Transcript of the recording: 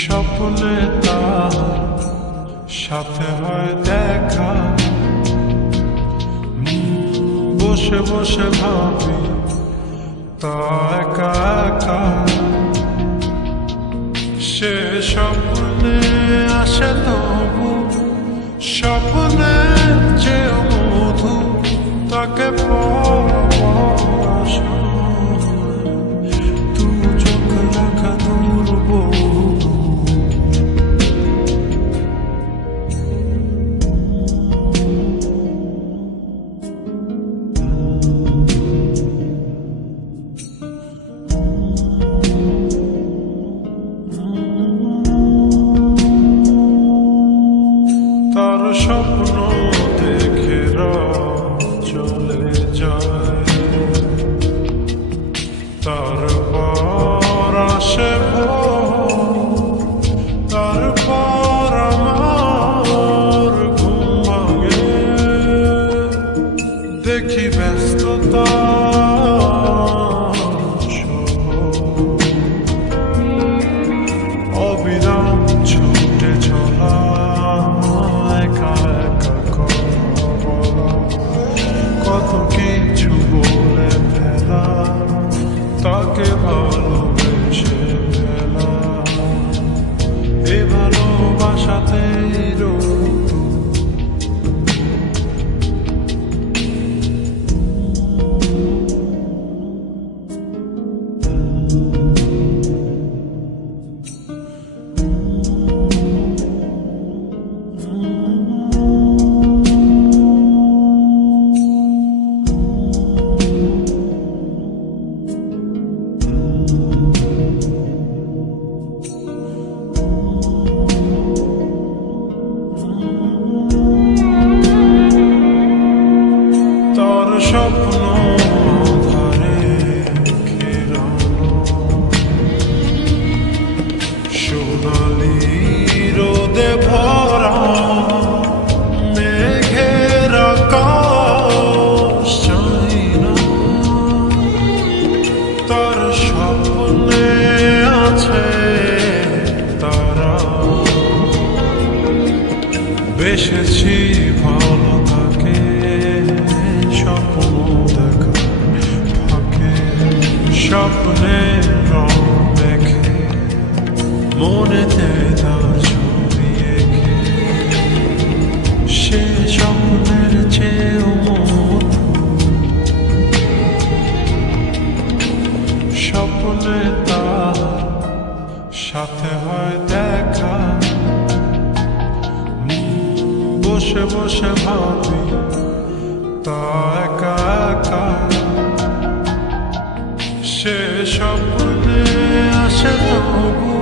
স্বপ্নে তার সাথে হয় দেখা, বসে বসে ভাবি তা একা একা। সে স্বপ্নে আসে তবু স্বপ্নে যে মধু তাকে স্বপ্ন দেখে চলে যায়, তারপর আসে তারপর আমার ঘুম ভাঙে। দেখি ব্যস্ততা অবিরাম ছুটে চলা, কত কিছু বলে ফেলা, তাকে ভালোবেসে ফেলা, এ ভালোবাসাতেই স্বপ্ন ধারে ঘেরানো, সোনালি রোদে ভরা মেঘের আকাশ চাই না। তার স্বপ্নে আছে তারা, বেসেছি ভালো থাকে স্বপ্ন দেখা ফাঁকে। স্বপ্নের রং দেখে মনেতে তার ছবি এঁকে, সে স্বপ্নের চেয়েও মধু। স্বপ্নে তার সাথে হয় দেখা, বসে বসে ভাবি তা একা একা। সে স্বপ্নে আসে তবু